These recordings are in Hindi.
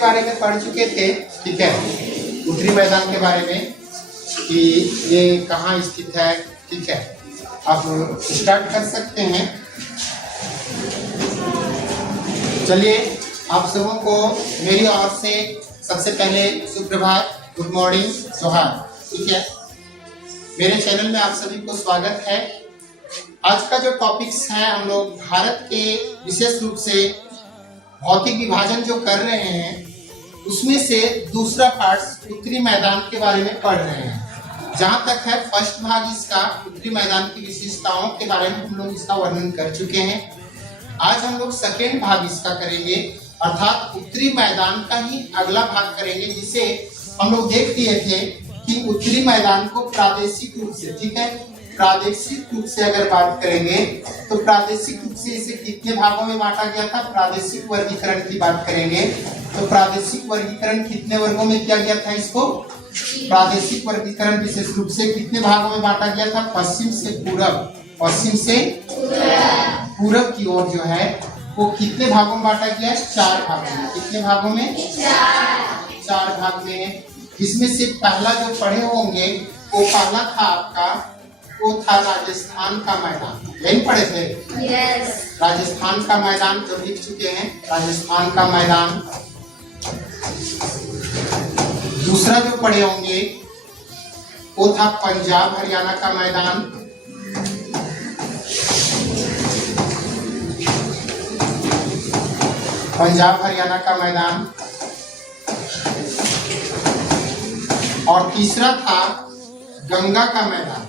बारे में पढ़ चुके थे, ठीक है, उत्तरी मैदान के बारे में कि ये कहाँ स्थित है, ठीक है। अब स्टार्ट कर सकते हैं। चलिए, आप सबों को मेरी ओर से सबसे पहले सुप्रभात, गुड मॉर्निंग, जोहार, ठीक है। मेरे चैनल में आप सभी को स्वागत है। आज का जो टॉपिक्स है, हम लोग भारत के विशेष रूप से भौतिक विभाजन जो कर रहे हैं, उसमें से दूसरा पार्ट उत्तरी मैदान के बारे में पढ़ रहे हैं। जहाँ तक है फर्स्ट भाग इसका, उत्तरी मैदान की विशेषताओं के बारे में हम लोग इसका वर्णन कर चुके हैं। आज हम लोग सेकेंड भाग इसका करेंगे, अर्थात उत्तरी मैदान का ही अगला भाग करेंगे, जिसे हम लोग देख लिए थे कि उत्तरी मैदान को प्रादेशिक रूप से, ठीक है, प्रादेशिक रूप से अगर बात करेंगे तो प्रादेशिक रूप से इसे कितने भागों में बांटा गया था। प्रादेशिक वर्गीकरण की बात करेंगे तो प्रादेशिक वर्गीकरण कितने वर्गों में किया गया था। इसको प्रादेशिक वर्गीकरण विशेष रूप से कितने भागों में बांटा गया था। पश्चिम से पूरब, पश्चिम से पूरब की ओर जो है वो कितने भागों में बांटा गया है। 4 भागों में। कितने भागों में? 4 भाग में। इसमें से पहला जो पढ़े होंगे वो पहला था आपका, वो था राजस्थान का मैदान। यही पढ़े थे? yes. राजस्थान का मैदान जो लिख चुके हैं, राजस्थान का मैदान। दूसरा जो पढ़े होंगे वो था पंजाब हरियाणा का मैदान। पंजाब हरियाणा का मैदान। और तीसरा था गंगा का मैदान,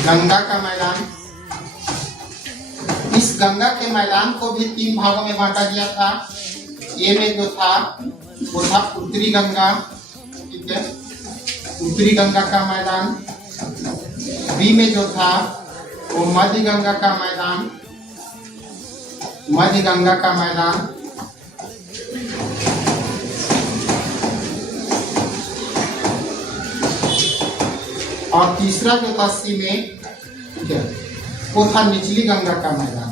गंगा का मैदान। इस गंगा के मैदान को भी 3 भागों में बांटा गया था। ए में जो था वो था उत्तरी गंगा, ठीक है, उत्तरी गंगा का मैदान। बी में जो था वो मध्य गंगा का मैदान, मध्य गंगा का मैदान। और तीसरा जो था सी में, ठीक है, वो था निचली गंगा का मैदान।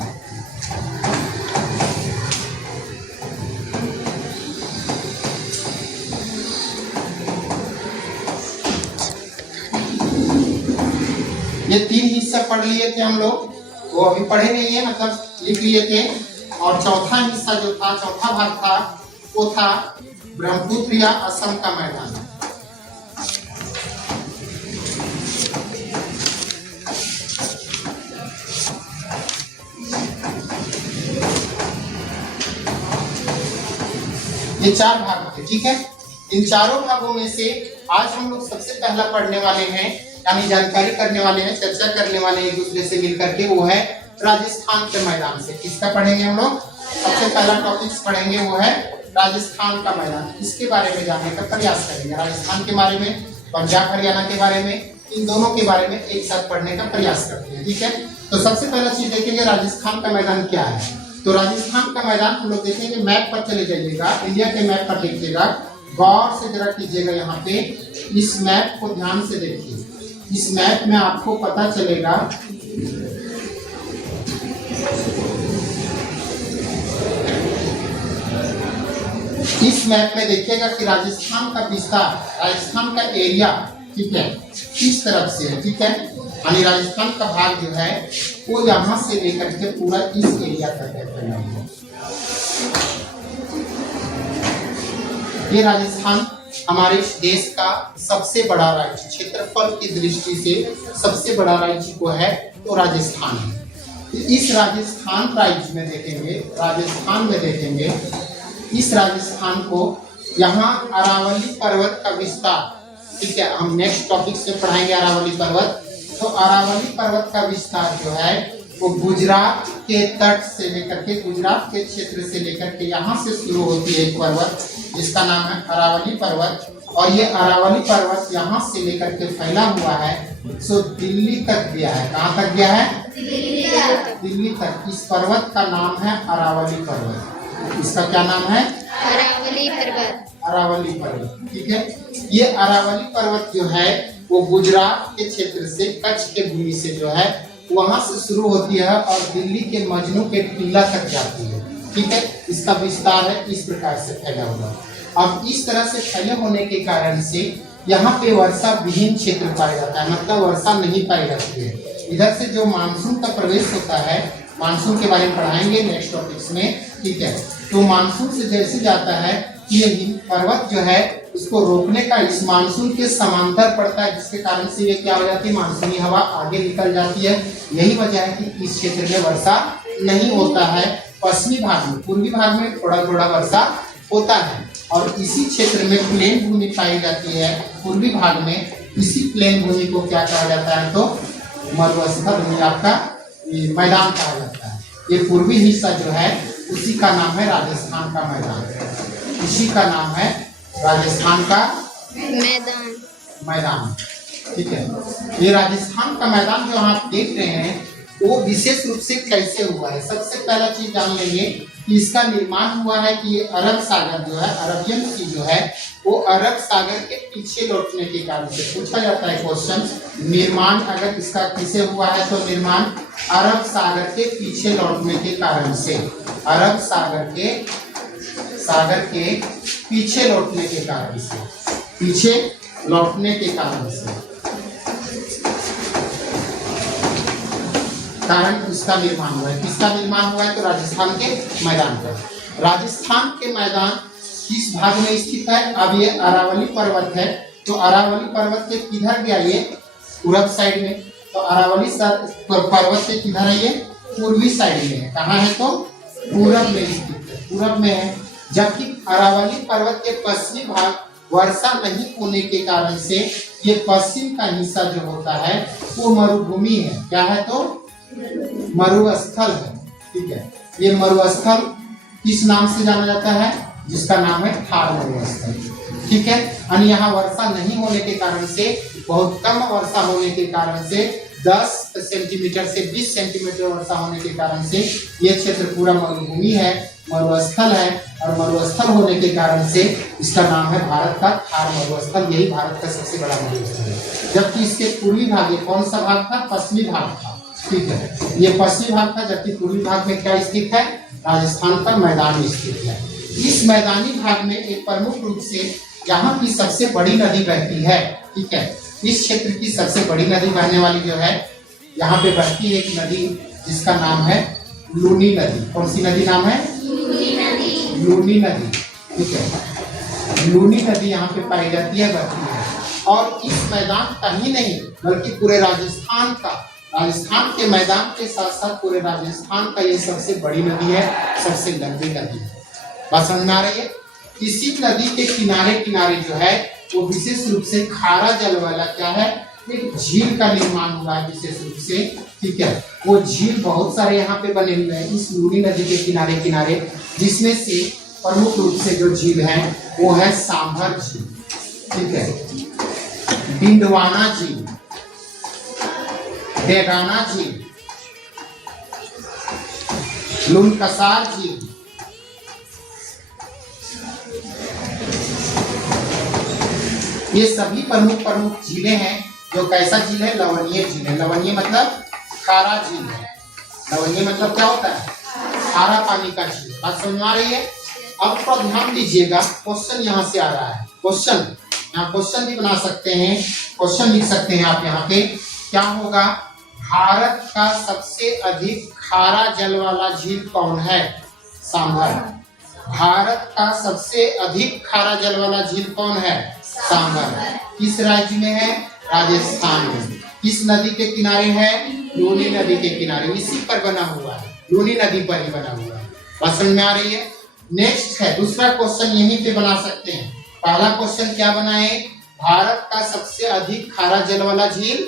ये 3 हिस्सा पढ़ लिए थे हम लोग, वो अभी पढ़े नहीं है, मतलब लिख लिए थे। और चौथा हिस्सा जो था, चौथा भाग था, वो था ब्रह्मपुत्र या असम का मैदान। ये 4 भाग थे, ठीक है। इन चारों भागों में से आज हम लोग सबसे पहला पढ़ने वाले हैं, यानी जानकारी करने वाले हैं, चर्चा करने वाले एक दूसरे से मिलकर के, वो है राजस्थान के मैदान से। किसका पढ़ेंगे हम लोग? सबसे पहला टॉपिक्स पढ़ेंगे वो है राजस्थान का मैदान। इसके बारे में जानने का प्रयास करेंगे। राजस्थान के बारे में, पंजाब हरियाणा के बारे में, इन दोनों के बारे में एक साथ पढ़ने का प्रयास करते हैं, ठीक है। तो सबसे पहला चीज देखेंगे राजस्थान का मैदान क्या है। तो राजस्थान का मैदान हम लोग देखेंगे, मैप पर चले जाइएगा, इंडिया के मैप पर देखिएगा, गौर से जरा कीजिएगा। यहाँ पे इस मैप को ध्यान से देखिए। इस मैप में आपको पता चलेगा इस मैप में देखिएगा कि राजस्थान का विस्तार, राजस्थान का एरिया, ठीक है, किस तरफ से है, ठीक है। यानी राजस्थान का भाग जो है वो यहाँ से लेकर के पूरा इस एरिया तक है। ये राजस्थान हमारे देश का सबसे बड़ा राज्य, क्षेत्रफल की दृष्टि से सबसे बड़ा राज्य को है तो राजस्थान है। इस राजस्थान राज्य में देखेंगे, राजस्थान में देखेंगे, इस राजस्थान को यहाँ अरावली पर्वत का विस्तार, ठीक है, हम नेक्स्ट टॉपिक से पढ़ाएंगे अरावली पर्वत। तो अरावली पर्वत का विस्तार जो है वो गुजरात के तट से लेकर के, गुजरात के क्षेत्र से लेकर के यहाँ से शुरू होती है एक पर्वत जिसका नाम है अरावली पर्वत। और ये अरावली पर्वत यहाँ से लेकर के फैला हुआ है सो दिल्ली तक गया है। कहाँ तक गया है? दिल्ली तक। इस पर्वत का नाम है अरावली पर्वत। इसका क्या नाम है? अरावली पर्वत। अरावली पर्वत, ठीक है। ये अरावली पर्वत जो है वो गुजरात के क्षेत्र से, कच्छ के भूमि से जो है वहां से शुरू होती है और दिल्ली के मजनू के टीला तक जाती है, ठीक है। इसका विस्तार है इस प्रकार से फैला हुआ। अब इस तरह से फैले होने के कारण से यहाँ पे वर्षा विहीन क्षेत्र पाया जाता है, मतलब वर्षा नहीं पाई जाती है। इधर से जो मानसून का प्रवेश होता है, मानसून के बारे में पढ़ाएंगे नेक्स्ट टॉपिक्स में, ठीक है। तो मानसून से जैसे जाता है, ये पर्वत जो है इसको रोकने का इस मानसून के समांतर पड़ता है, जिसके कारण से ये क्या हो जाती है, मानसूनी हवा आगे निकल जाती है। यही वजह है कि इस क्षेत्र में वर्षा नहीं होता है। पश्चिमी भाग में, पूर्वी भाग में थोड़ा थोड़ा वर्षा होता है, और इसी क्षेत्र में प्लेन भूमि पाई जाती है। पूर्वी भाग में इसी प्लेन भूमि को क्या कहा जाता है, तो मरुस्थल भूमि, आपका मैदान कहा जाता है। ये पूर्वी हिस्सा जो है उसी का नाम है राजस्थान का मैदान, इसी का नाम है राजस्थान का मैदान, ठीक है। ये राजस्थान का मैदान जो आप देख रहे हैं वो विशेष रूप से कैसे हुआ है। सबसे पहला चीज जान लेंगे कि इसका निर्माण हुआ है कि ये अरब सागर जो है, अरबियन सी जो है, वो अरब सागर के पीछे लौटने के कारण से पूछा जाता है क्वेश्चन। निर्माण अगर इसका किसे हुआ है, तो निर्माण अरब सागर के पीछे लौटने के कारण से, अरब सागर के पीछे लौटने के कारण से, पीछे लौटने के कारण इसका निर्माण हुआ है। किसका निर्माण हुआ है, तो राजस्थान के मैदान का। राजस्थान के मैदान किस भाग में स्थित है, अब ये अरावली पर्वत है, तो अरावली पर्वत के किधर गया, ये पूरब साइड में, तो अरावली पर्वत के किधर है, ये पूर्वी साइड में है। कहाँ है, तो पूरब में स्थित है, पूरब में है। जबकि अरावली पर्वत के पश्चिमी भाग वर्षा नहीं होने के कारण से ये पश्चिम का हिस्सा जो होता है वो मरुभूमि है। क्या है, तो मरुस्थल है, ठीक है। ये मरुस्थल किस नाम से जाना जाता है, जिसका नाम है थार मरुस्थल, ठीक है। और यहाँ वर्षा नहीं होने के कारण से, बहुत कम वर्षा होने के कारण से, 10 सेंटीमीटर से 20 सेंटीमीटर वर्षा होने के कारण से ये क्षेत्र पूरा मरुभूमि है, मरुस्थल है। और मरुस्थल होने के कारण से इसका नाम है भारत का थार मरुस्थल। यही भारत का सबसे बड़ा मरुस्थल है। जबकि इसके पूर्वी भाग, ये कौन सा भाग था, पश्चिमी भाग था, ठीक है। ये पश्चिमी भाग था, जबकि पूर्वी भाग में क्या स्थित है, राजस्थान का मैदान स्थित है। इस मैदानी भाग में एक प्रमुख रूप से यहाँ की सबसे बड़ी नदी बहती है, ठीक है। इस क्षेत्र की सबसे बड़ी नदी बहने वाली जो है, यहाँ पे बहती है एक नदी जिसका नाम है लूनी नदी। कौन सी नदी नाम है, लूनी नदी, ठीक है। लूनी नदी यहाँ पे पाई जाती है, बहती है। और इस मैदान का ही नहीं बल्कि पूरे राजस्थान के मैदान के साथ साथ पूरे राजस्थान का ये सबसे बड़ी नदी है, सबसे लंबी नदी है। बात समझ में आ रही है। इसी नदी के किनारे किनारे जो है वो विशेष रूप से खारा जल वाला क्या है, एक झील का निर्माण हुआ है विशेष रूप से, ठीक है। वो झील बहुत सारे यहाँ पे बने हुए हैं इस लूनी नदी के किनारे किनारे, जिसमें से प्रमुख रूप से जो झील है वो है सांभर झील, ठीक है, डिंडवाना झील, डेगाना झील, लुनकसार झील, ये सभी प्रमुख झीलें हैं। जो कैसा झील है, लवणीय झील है। लवणीय मतलब खारा झील है। लवणीय मतलब क्या होता है, खारा पानी का झील। बात समझ में आ रही है। अब थोड़ा ध्यान दीजिएगा, क्वेश्चन यहाँ से आ रहा है। क्वेश्चन यहाँ क्वेश्चन भी बना सकते हैं, क्वेश्चन लिख सकते हैं आप यहाँ पे। क्या होगा, भारत का सबसे अधिक खारा जल वाला झील कौन है, सांभर। भारत का सबसे अधिक खारा जल वाला झील कौन है, सांभर। किस राज्य में है, राजस्थान में। किस नदी के किनारे है, लूनी नदी के किनारे। इसी पर बना हुआ है, लूनी नदी पर ही बना हुआ है। बात समझ में आ रही है। नेक्स्ट है दूसरा क्वेश्चन, यहीं पे बना सकते हैं। पहला क्वेश्चन क्या बनाए, भारत का सबसे अधिक खारा जल वाला झील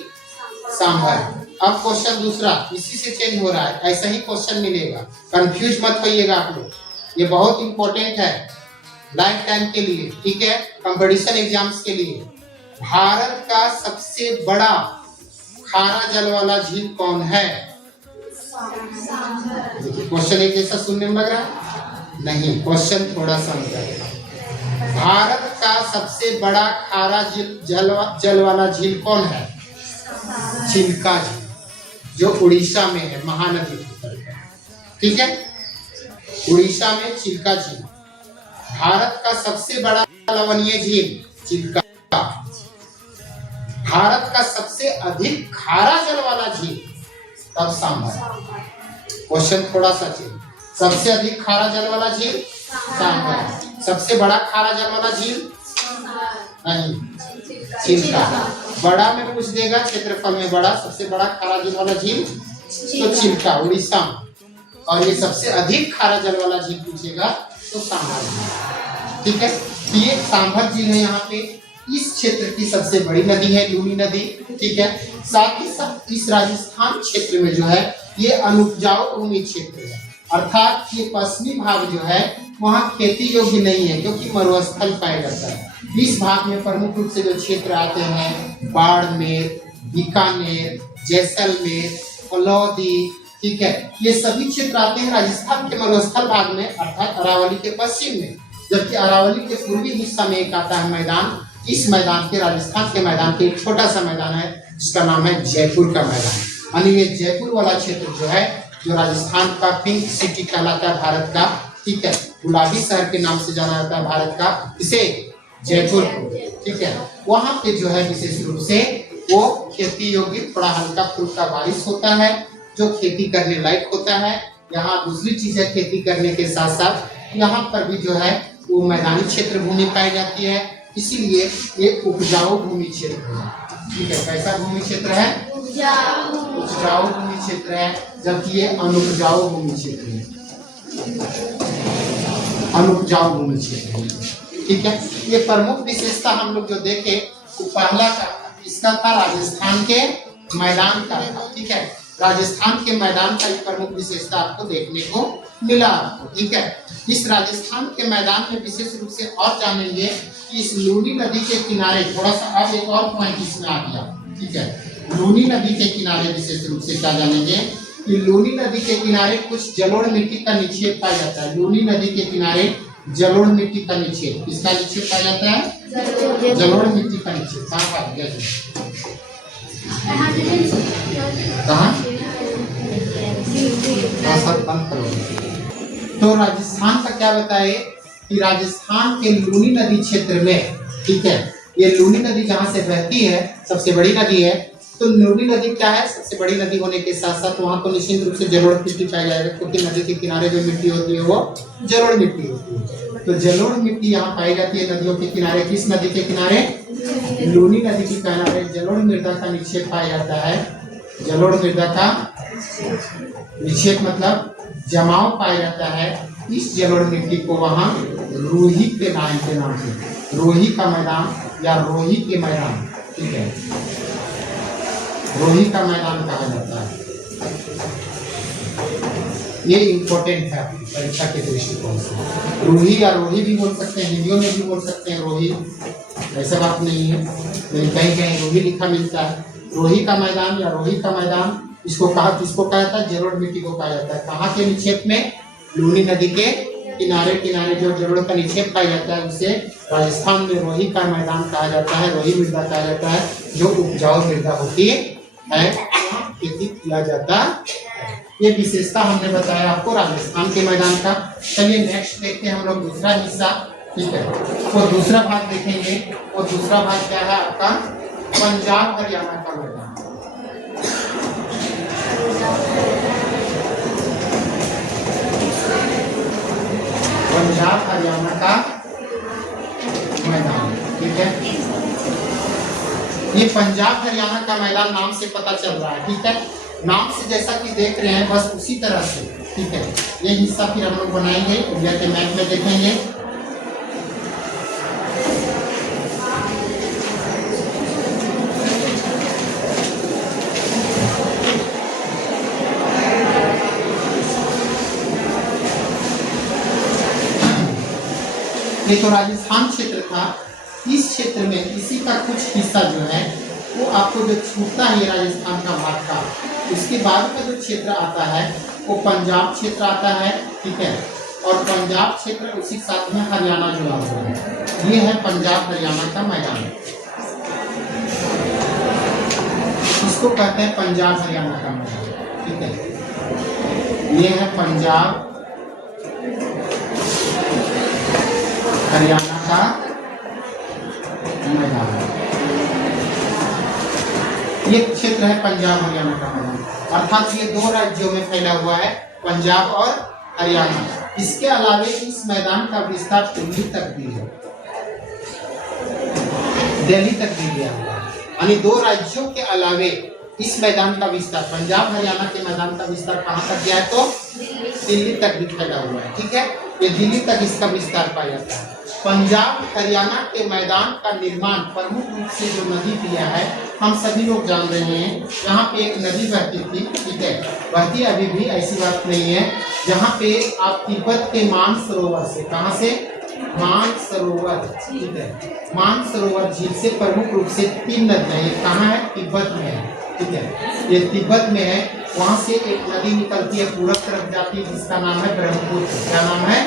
सांभर। अब क्वेश्चन दूसरा इसी से चेंज हो रहा है, ऐसा ही क्वेश्चन मिलेगा, कंफ्यूज मत होइएगा आप लोग। ये बहुत इंपॉर्टेंट है लाइफ टाइम के लिए, ठीक है, कंपटीशन एग्जाम्स के लिए। भारत का सबसे बड़ा खारा जल वाला झील कौन है, देखिए क्वेश्चन एक जैसा सुनने में लग रहा है, नहीं, क्वेश्चन थोड़ा सा अंतर। भारत का सबसे बड़ा खारा जल वाला झील कौन है, चिल्का झील, जो उड़ीसा में है, महानदी, ठीक है। उड़ीसा में चिल्का झील। भारत का सबसे बड़ा लवणीय झील चिल्का। भारत का सबसे अधिक खारा जल वाला झील तब सांभर। क्वेश्चन थोड़ा सा चेंज। सबसे अधिक खारा जल वाला झील सांभर। सबसे बड़ा खारा जल वाला झील नहीं, चिल्का। बड़ा में पूछ देगा, क्षेत्रफल में बड़ा, सबसे बड़ा खारा जल वाला झील तो चिल्का उड़ीसा में। और ये सबसे अधिक खारा जल वाला झील पूछेगा तो सांभर झील। ठीक है, तो ये सांभर झील है यहाँ पे। इस क्षेत्र की सबसे बड़ी नदी है लूनी नदी। ठीक है, साथ ही साथ इस राजस्थान क्षेत्र में जो है ये अनुपजाऊ भूमि क्षेत्र है, अर्थात ये पश्चिमी भाग जो है वहाँ खेती योग्य नहीं है क्योंकि मरुस्थल पाया जाता है। इस भाग में प्रमुख रूप से जो क्षेत्र आते हैं बाड़मेर, बीकानेर, जैसलमेर, फलौदी, ठीक है, ये सभी क्षेत्र आते हैं राजस्थान के मरुस्थल भाग में, अर्थात अरावली के पश्चिम में। जबकि अरावली के पूर्वी हिस्सा में एक आता है मैदान। इस मैदान के राजस्थान के मैदान के एक छोटा सा मैदान है जिसका नाम है जयपुर का मैदान। यानी ये जयपुर वाला क्षेत्र जो है, जो राजस्थान का पिंक सिटी कहलाता है भारत का। ठीक है, गुलाबी शहर के नाम से जाना जाता है भारत का, इसे जयपुर को। ठीक है, वहाँ पे जो है विशेष रूप से वो खेती योग्य थोड़ा हल्का फुल्का बारिश होता है जो खेती करने लायक होता है। यहाँ दूसरी चीज है, खेती करने के साथ साथ यहाँ पर भी जो है वो मैदानी क्षेत्र भूमि पाई जाती है, इसीलिए ये उपजाऊ भूमि क्षेत्र है। ठीक है, कैसा भूमि क्षेत्र है? उपजाऊ भूमि क्षेत्र है, जबकि ये अनुपजाऊ भूमि क्षेत्र है। अनुपजाऊ भूमि क्षेत्र है। ठीक है, ये प्रमुख विशेषता हम लोग जो देखे वो पहला का इसका था राजस्थान के मैदान का। ठीक है, राजस्थान के मैदान का एक प्रमुख विशेषता आपको देखने को मिला। ठीक है, इस राजस्थान के मैदान में विशेष रूप से और जानेंगे कि इस लूनी नदी के किनारे थोड़ा सा अब एक और पॉइंट इसमें आ गया। ठीक है, लूनी नदी के किनारे विशेष रूप से क्या जानेंगे कि लूनी नदी के किनारे कुछ जलोढ़ मिट्टी का निक्षेप पाया जाता है। लूनी नदी के किनारे जलोढ़ मिट्टी का निक्षेप, किसका निक्षेप पाया जाता है? जलोढ़ मिट्टी का निक्षेप। तो राजस्थान का क्या बताए कि राजस्थान के लूनी नदी क्षेत्र में, ठीक है, ये लूनी नदी जहाँ से बहती है सबसे बड़ी नदी है। तो लूनी नदी क्या है? सबसे बड़ी नदी होने के साथ साथ वहाँ तो निश्चित रूप से जलोढ़ मिट्टी पाई जाएगा क्योंकि नदी के किनारे जो मिट्टी होती है वो जलोढ़ मिट्टी होती है। तो जलोढ़ मिट्टी यहाँ पाई जाती है नदियों के किनारे। किस नदी के किनारे? लूनी नदी के किनारे जलोढ़ मृदा का निक्षेप पाया जाता है। जलोढ़ मृदा का निक्षेप मतलब जमाव पाया जाता है। इस जलोढ़ मिट्टी को वहाँ रोही के नाम से, रोही का मैदान या रोही के मैदान, ठीक है, रोही का मैदान कहा जाता है। ये इम्पोर्टेंट है परीक्षा के दृष्टिकोण से। रोही या रोही भी बोल सकते हैं, हिंदियों में भी बोल सकते हैं रोही, ऐसा बात नहीं है, लेकिन कहीं कहीं रोही लिखा मिलता है। रोही का मैदान या रोही का मैदान इसको किसको कहा जाता है? जलोढ़ मिट्टी को कहा जाता है। कहाँ के निक्षेप में? लूनी नदी के किनारे किनारे जो जलोढ़ का निक्षेप पाया जाता है उसे राजस्थान में रोही का मैदान कहा जाता है, रोही मृदा कहा जाता है, जो उपजाऊ मृदा होती है वहाँ खेती किया जाता है। ये विशेषता हमने बताया आपको राजस्थान के मैदान का। चलिए नेक्स्ट देखते हैं हम लोग दूसरा हिस्सा। ठीक है, तो दूसरा भाग देखेंगे और दूसरा भाग क्या है आपका? पंजाब हरियाणा का मैदान। पंजाब हरियाणा का मैदान, ठीक है। ये पंजाब हरियाणा का मैदान नाम से पता चल रहा है, ठीक है। नाम से जैसा कि देख रहे हैं बस उसी तरह से, ठीक है। ये हिस्सा फिर हम लोग बनाएंगे, इंडिया के मैप में देखेंगे। ये तो राजस्थान क्षेत्र था। इस क्षेत्र में इसी का कुछ हिस्सा जो है वो आपको जो छूटता है राजस्थान का भाग का, उसके बाद का जो क्षेत्र आता है वो पंजाब क्षेत्र आता है, ठीक है। और पंजाब क्षेत्र उसी साथ में हरियाणा जुड़ा हुआ है। ये है पंजाब हरियाणा का मैदान, इसको कहते हैं पंजाब हरियाणा का मैदान, ठीक है। ये है पंजाब हरियाणा का मैदान। ये क्षेत्र है पंजाब हरियाणा का मैदान, अर्थात ये दो राज्यों में फैला हुआ है, पंजाब और हरियाणा। इसके अलावे इस मैदान का विस्तार दिल्ली तक भी है, दिल्ली तक भी गया हुआ है। यानी दो राज्यों के अलावे इस मैदान का विस्तार, पंजाब हरियाणा के मैदान का विस्तार कहाँ तक गया है? तो दिल्ली तक भी फैला हुआ है। ठीक है, ये दिल्ली तक इसका विस्तार पाया जाता है। पंजाब हरियाणा के मैदान का निर्माण प्रमुख रूप से जो नदी दिया है, हम सभी लोग जान रहे हैं। यहाँ पे एक नदी बहती थी, ठीक है, बहती अभी भी, ऐसी बात नहीं है। जहाँ पे आप तिब्बत के मानसरोवर से, कहाँ से? मानसरोवर, ठीक है, मानसरोवर झील से प्रमुख रूप से 3 नदियाँ, ये कहाँ है? तिब्बत में है, ठीक है, ये तिब्बत में है। वहाँ से एक नदी निकलती है, पूरब तरफ जाती है, जिसका नाम है ब्रह्मपुत्र। क्या नाम है?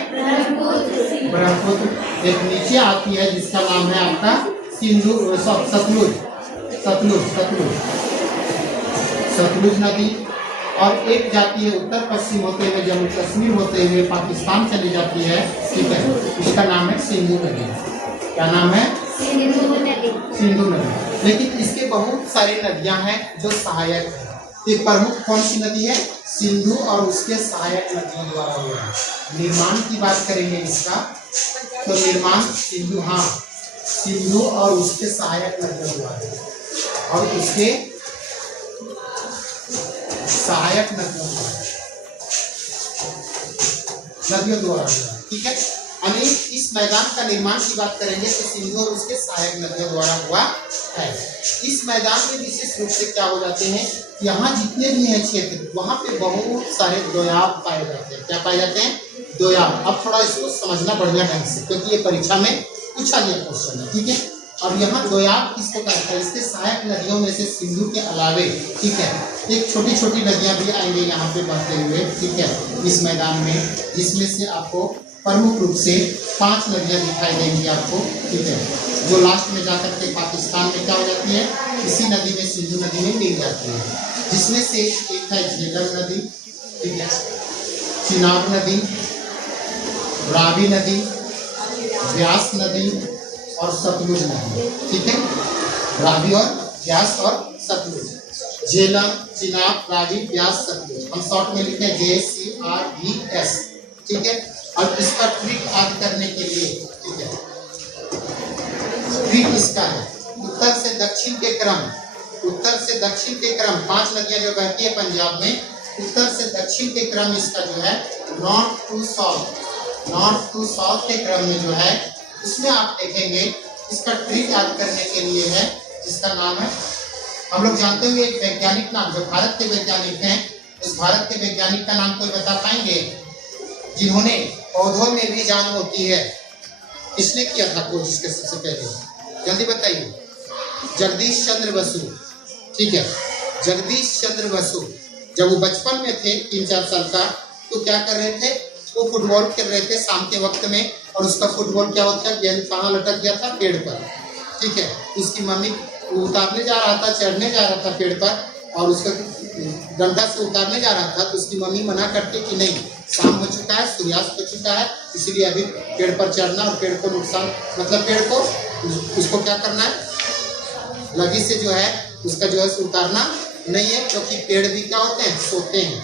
ब्रह्मपुत्र। एक नीचे आती है जिसका नाम है आपका सिंधु, सतलुज, सतलुज, सतलुज, सतलुज नदी। और एक जाती है उत्तर पश्चिम होते हुए जम्मू कश्मीर होते हुए पाकिस्तान चली जाती है, ठीक है, इसका नाम है सिंधु नदी। क्या नाम है? सिंधु नदी। लेकिन इसके बहुत सारे नदियां हैं जो सहायक है। ये प्रमुख कौन सी नदी है? सिंधु, और उसके सहायक नदियों द्वारा हुआ है। निर्माण की बात करेंगे इसका, तो निर्माण सिंधु, हाँ, सिंधु और उसके सहायक नदियों द्वारा, और उसके सहायक नदियों द्वारा, ठीक है। यानी इस मैदान का निर्माण की बात करेंगे तो सिंधु और उसके सहायक नदियों द्वारा हुआ है। इस मैदान में विशेष रूप से क्या हो जाते हैं, यहाँ जितने भी हैं क्षेत्र, वहाँ पे बहुत सारे दोयाब पाए जाते हैं। क्या पाए जाते हैं? दोयाब। अब थोड़ा इसको समझना बढ़िया ढंग से, क्योंकि ये परीक्षा में पूछा गया क्वेश्चन है, ठीक है। अब यहाँ दोयाब किसको कहते हैं? इसके सहायक नदियों में से सिंधु के अलावे, ठीक है, एक छोटी छोटी नदियाँ भी आएंगे यहाँ पे बहते हुए, ठीक है, इस मैदान में, जिसमें से आपको प्रमुख रूप से 5 नदियाँ दिखाई देंगी आपको, ठीक है, जो लास्ट में जाकर के पाकिस्तान में क्या हो जाती है, इसी नदी में, सिंधु नदी में मिल जाती है। जिसमें से एक है झेलम नदी, ठीक है, चिनाब नदी, रावी नदी, व्यास नदी और सतलुज नदी, ठीक है, रावी और व्यास और सतलुज। झेलम, चिनाब, रावी, व्यास, सतलुज, हम शॉर्ट में लिखे JCRVS, ठीक है। और इसका ट्रिक याद करने के लिए, ठीक है, ट्रिक इसका है उत्तर से दक्षिण के क्रम, उत्तर से दक्षिण के क्रम, 5 नदियां जो बहती है पंजाब में, उत्तर से दक्षिण के क्रम इसका जो है north to south, north to south के क्रम में जो है, उसमें आप देखेंगे इसका ट्रिक याद करने के लिए है, जिसका नाम है, हम लोग जानते हुए एक वैज्ञानिक नाम, जो भारत के वैज्ञानिक हैं, उस भारत के वैज्ञानिक का नाम कोई बता पाएंगे जिन्होंने पौधों में भी जान होती है? किसने किया था खोज इसके सबसे पहले? जल्दी बताइए। जगदीश चंद्र बसु, ठीक है, जगदीश चंद्र बसु। जब वो बचपन में थे 3-4 साल का, तो क्या कर रहे थे, वो फुटबॉल खेल रहे थे शाम के वक्त में, और उसका फुटबॉल क्या होता है, गेंद कहाँ लटक गया था? पेड़ पर, ठीक है। उसकी मम्मी उतारने जा रहा था, चढ़ने जा रहा था पेड़ पर, और उसका डंडा से उतारने जा रहा था, तो उसकी मम्मी मना करती कि नहीं, शाम हो चुका है, सूर्यास्त हो चुका है, इसलिए अभी पेड़ पर चढ़ना और पेड़ को नुकसान, मतलब पेड़ को, उसको क्या करना है, लगी से जो है उसका जो है उतारना नहीं है, क्योंकि पेड़ भी क्या होते हैं, सोते हैं,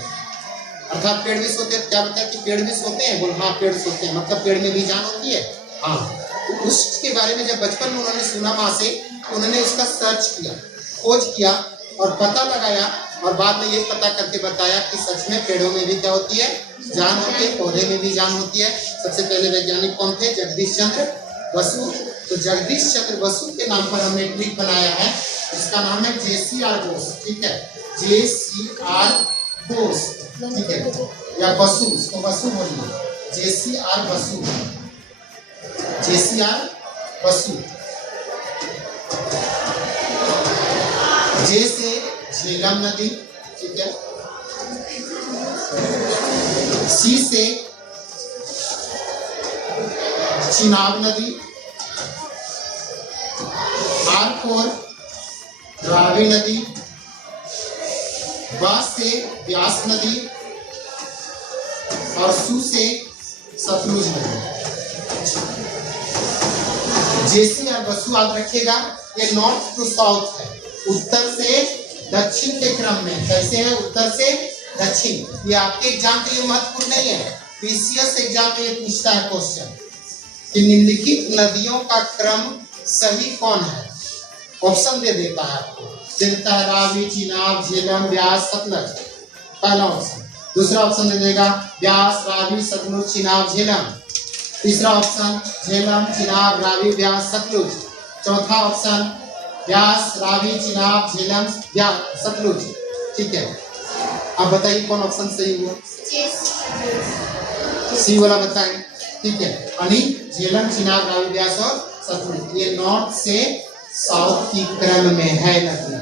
अर्थात पेड़ भी सोते हैं। क्या बताया कि पेड़ भी सोते हैं? बोल हाँ, पेड़ सोते हैं, मतलब पेड़ में भी जान होती है, हाँ। तो उसके बारे में जब बचपन में उन्होंने सुना माँ से, तो उन्होंने उसका सर्च किया, खोज किया और पता लगाया, और बाद में ये पता करके बताया कि सच में पेड़ों में भी क्या होती है, जान होती है, पौधे में भी जान होती है। सबसे पहले वैज्ञानिक कौन थे? जगदीश चंद्र बसु। तो जगदीश चंद्र बसु के नाम पर हमने ट्रिक बनाया है, इसका नाम है JCR बोस, ठीक है, JCR बोस, ठीक है, या बसु, इसको बसु बोलिए, JCR बसु, JCR बसु। जे से झेलम नदी, ठीक है, सी से चिनाब नदी, आर फॉर रावी नदी, वा से व्यास नदी, और सु से सतलुज नदी। जेसी और वसु याद रखिएगा, ये नॉर्थ टू साउथ है, उत्तर से दक्षिण के क्रम में। कैसे है? उत्तर से दक्षिण। ये आपके एग्जाम के लिए महत्वपूर्ण नहीं है, पीसीएस एग्जाम में ये पूछता है क्वेश्चन कि निम्नलिखित नदियों का क्रम सही कौन है। ऑप्शन दे देता है आपको, दे देता है रावी, चिनाब, झेलम, ब्यास, सतलज, पहला ऑप्शन। दूसरा ऑप्शन दे देगा ब्यास, रावी, सतलुज, चिनाब, झेलम। तीसरा ऑप्शन झेलम, चिनाब, रावी, ब्यास, सतलुज। चौथा ऑप्शन ब्यास, रावी, चिनाब, झेलम, ब्यास, सतलुज। ठीक है, अब बताइए कौन ऑप्शन सही हुआ? सी वाला बताएं। ठीक है, यानी झेलम, चिनाब, रावी, ब्यास और सतलुज ये नॉर्थ से साउथ की क्रम में है नदियां।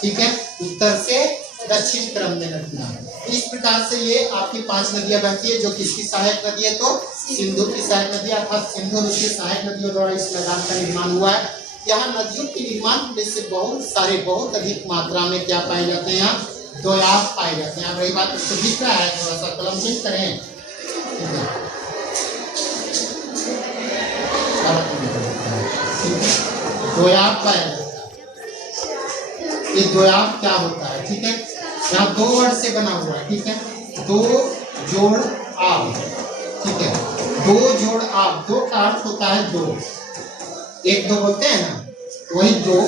ठीक है, उत्तर से दक्षिण क्रम में नदियां। इस प्रकार से ये आपकी 5 नदियां बहती है, जो किसकी सहायक नदी है? तो सिंधु की सहायक नदी, अर्थात सिंधु और उसकी सहायक नदियों द्वारा इस मैदान का निर्माण हुआ है। यहाँ नदियों के निर्माण में से बहुत अधिक मात्रा में क्या पाए जाते हैं? यहाँ द्वयार्क पाए जाते हैं। रही बात, इसको दिख रहा है, थोड़ा सा कलम चेंज करें। द्वयार्क पाया जाता है। ये द्वयार्क क्या होता है? ठीक है, यहाँ 2 वर्ड से बना हुआ है। ठीक है, 2 जोड़ आब। ठीक है, 2 जोड़ आब, 2 का अर्थ होता है 2, 1 2 बोलते हैं ना, वही 2,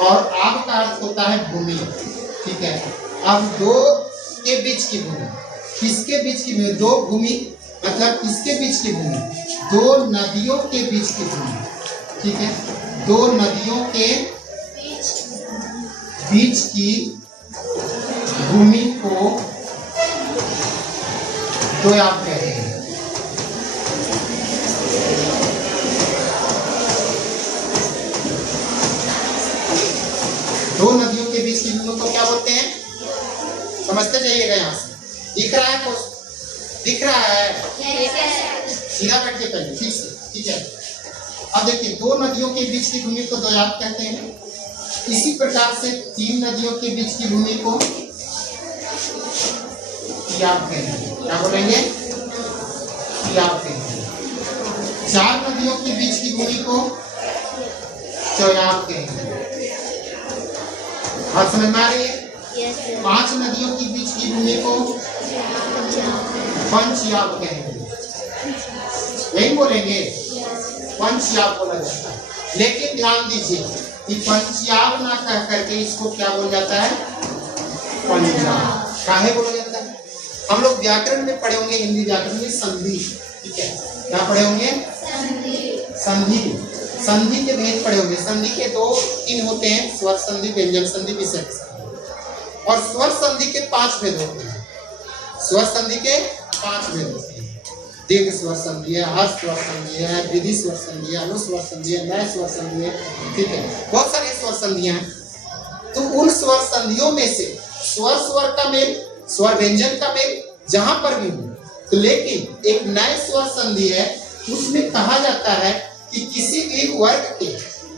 और आब का अर्थ होता है भूमि। ठीक है, अब 2 के बीच की भूमि, किसके बीच की भूमि? 2 भूमि मतलब किसके बीच की भूमि? 2 नदियों के बीच की भूमि। ठीक है, 2 नदियों के बीच की भूमि को द्वयार्क कहते हैं। दो नदियों के बीच की भूमि को क्या बोलते हैं? समझते जाइएगा। यहाँ से दिख रहा है कुछ? दिख रहा है? सीधा बैठ के पहले ठीक से। ठीक है, अब देखिए, 2 नदियों के बीच की भूमि को द्वयार्क कहते हैं। इसी प्रकार से 3 नदियों के बीच की भूमि को त्रियार्क कहेंगे। क्या बोलेंगे? त्रियार्क कहेंगे। 4 नदियों के बीच की भूमि को चौयार्क कहेंगे। बात समझ में आ रही है? 5 नदियों के बीच की भूमि को पंचयार्क कहेंगे। यही बोलेंगे, पंचयार्क बोला जाता है। लेकिन ध्यान दीजिए कि पंचयार्क ना कह करके इसको क्या बोला जाता है? पंचार्क। काहे बोला जाता है? हम लोग व्याकरण में पढ़े होंगे, हिंदी व्याकरण में संधि। ठीक है, क्या पढ़े होंगे? संधि। संधि के भेद पढ़े होंगे। संधि के 2-3 होते हैं, स्वर संधि, व्यंजन संधि, विसर्ग संधि। और स्वर संधि के 5 भेद होते हैं। स्वर संधि के 5 भेद होते हैं। दीर्घ स्वर संधि है, हर्ष स्वर संधि है, विधि स्वर संधि है, अनुस्वर संधि है, नए स्वर संधि है। ठीक है, बहुत सारे स्वर संधियां हैं। तो उन स्वर संधियों में से स्वर का मेल, स्वर व्यंजन का मेल जहां पर भी हो, तो लेकिन एक नए स्वर संधि है, उसमें कहा जाता है कि किसी भी वर्ग के,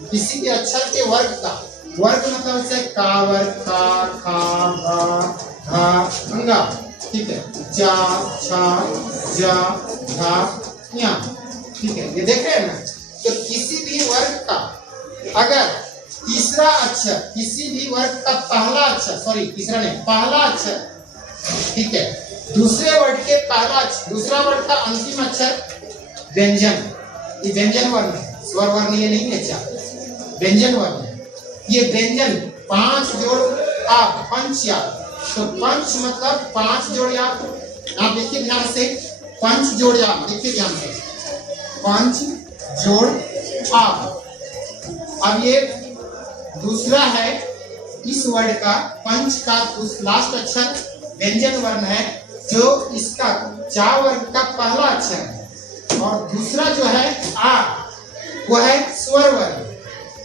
किसी भी अक्षर के वर्ग का, वर्ग मतलब जैसे का वर्ग, का, खा, गा, घा, अंगा। ठीक है, जा, छा, जा, घा, या। ठीक है, ये देख रहे हैं ना? तो किसी भी वर्ग का अगर तीसरा अक्षर, किसी भी वर्ग का पहला अक्षर, सॉरी तीसरा नहीं, पहला अक्षर, ठीक है, दूसरे वर्ग के पहला अक्षर, दूसरा वर्ग का अंतिम अक्षर व्यंजन, ये व्यंजन वर्ण है, स्वर वर्ण ये नहीं है। क्या व्यंजन वर्ण है? ये व्यंजन 5 जोड़ आप, पंचयार्क। तो पंच मतलब 5 जोड़ यार्क। आप देखिए ध्यान से, पंच जोड़ यार्क, देखिए ध्यान से, पंच जोड़ आप। अब ये दूसरा है इस वर्ड का, पंच का लास्ट अक्षर व्यंजन वर्ण है, जो इसका चा वर्ग का पहला अक्षर है। और दूसरा जो है आ, वो है स्वर वर्ण।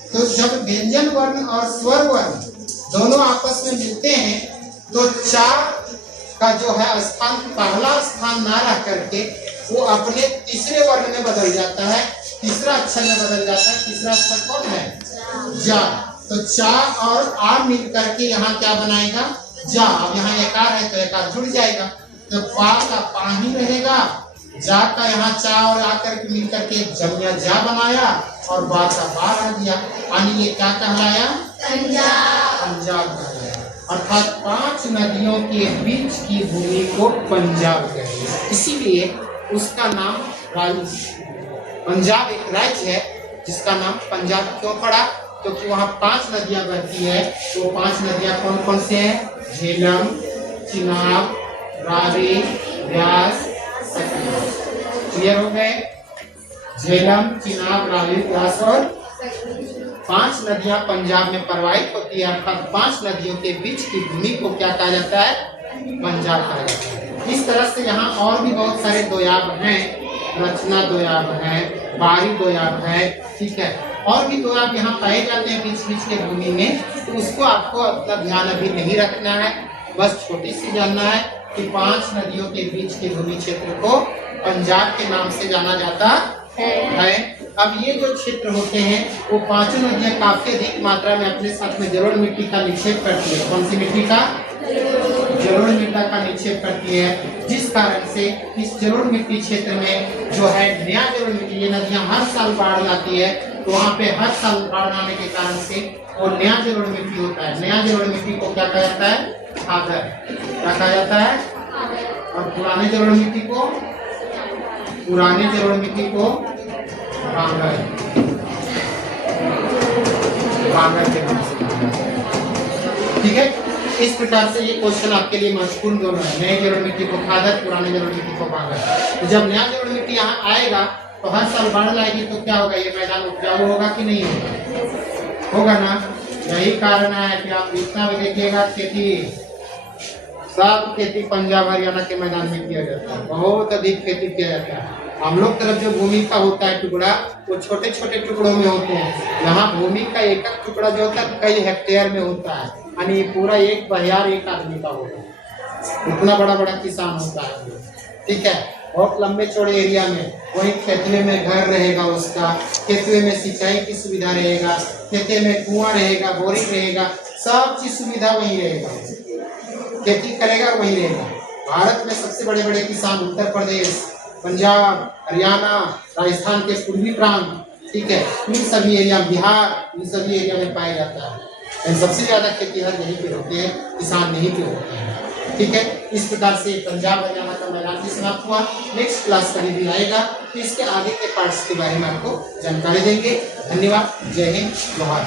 तो जब व्यंजन वर्ण और स्वर वर्ण दोनों आपस में मिलते हैं, तो चा का जो है स्थान, पहला स्थान ना रह करके वो अपने तीसरे वर्ण में बदल जाता है, तीसरा अक्षर में बदल जाता है। तीसरा अक्षर कौन है? जा। तो चा और आ मिल करके यहाँ क्या बनाएगा? जा। अब यहाँ एकार है तो एकार जुड़ जाएगा, तो पा का पा ही रहेगा, जा का यहाँ चा और आकर के मिलकर के जमिया जा बनाया और बा का बा रह दिया, यानी ये क्या कहलाया? पंजाब कहलाया। अर्थात 5 नदियों के बीच की भूमि को पंजाब कहते, इसीलिए उसका नाम पंजाब एक राज्य है जिसका नाम पंजाब क्यों पड़ा? क्योंकि वहाँ 5 नदियाँ बहती है। तो 5 नदियाँ कौन कौन से हैं? झेलम, चिनाब, रावी, व्यास, सतलुज। क्लियर हो गए? झेलम, चिनाब, रावी, व्यास और 5 नदियाँ पंजाब में प्रवाहित होती है। अर्थात 5 नदियों के बीच की भूमि को क्या कहा जाता है? पंजाब कहा जाता है। इस तरह से यहाँ और भी बहुत सारे दोयाब हैं, रचना दोयाब है, बारी दोयाब है, ठीक है, और भी दोयाब यहाँ पाए जाते हैं बीच बीच के भूमि में। तो उसको आपको अपना ध्यान अभी नहीं रखना है, बस छोटी सी जानना है कि 5 नदियों के बीच के भूमि क्षेत्र को पंजाब के नाम से जाना जाता है। अब ये जो क्षेत्र होते हैं वो 5 नदियाँ काफी अधिक मात्रा में अपने साथ में जलोढ़ मिट्टी का निक्षेप करती है। कौन सी मिट्टी का? जलोढ़ मिट्टी का निक्षेप करती है, जिस कारण से इस जलोढ़ मिट्टी क्षेत्र में जो है नया जलोढ़ मिट्टी, ये नदियाँ हर साल बाढ़ लाती है, तो वहाँ पे हर साल बाढ़ आने के कारण से वो नया जलोढ़ मिट्टी होता है। नया जलोढ़ मिट्टी को क्या कहा जाता है? खादर। क्या कहा जाता है? और पुराने जलोढ़ मिट्टी को भांगर के नाम से। ठीक है, इस प्रकार से ये क्वेश्चन आपके लिए महत्वपूर्ण दोनों है। नए जलोढ़ मिट्टी को खादर, पुराने जलोढ़ मिट्टी को भांगर। तो जब नया जलोढ़ मिट्टी यहाँ आएगा तो हर साल बाढ़ लाएगी, तो क्या होगा? ये मैदान उपजाऊ होगा कि नहीं होगा? होगा ना। यही कारण है कि आप जितना भी देखिएगा सब खेती पंजाब हरियाणा के मैदान में किया जाता है, बहुत अधिक खेती किया जाता है। हम लोग तरफ जो भूमि का होता है टुकड़ा, वो छोटे छोटे टुकड़ों में होते हैं। यहाँ भूमि का एक एक टुकड़ा जो होता है कई हेक्टेयर में होता है, यानी पूरा एक बहियार एक आदमी का होगा, इतना बड़ा बड़ा किसान होता है। ठीक है, बहुत लंबे चौड़े एरिया में। वही खेतवे में घर रहेगा उसका, खेतवे में सिंचाई की सुविधा रहेगा, खेते में कुआं रहेगा, बोरिंग रहेगा, सब चीज सुविधा वही रहेगा, खेती करेगा वही रहेगा। भारत में सबसे बड़े बड़े किसान उत्तर प्रदेश, पंजाब, हरियाणा, राजस्थान के पूर्वी प्रांत, ठीक है, इन सभी एरिया, बिहार, इन सभी एरिया में पाया जाता है। सबसे ज्यादा खेतीहर यहीं पे होते हैं, किसान यहीं पे होते हैं। ठीक है, इस प्रकार से पंजाब हरियाणा का मैदान भी समाप्त हुआ। नेक्स्ट क्लास कभी भी आएगा तो इसके आगे के पार्ट्स के बारे में आपको जानकारी देंगे। धन्यवाद। जय हिंद, जोहार।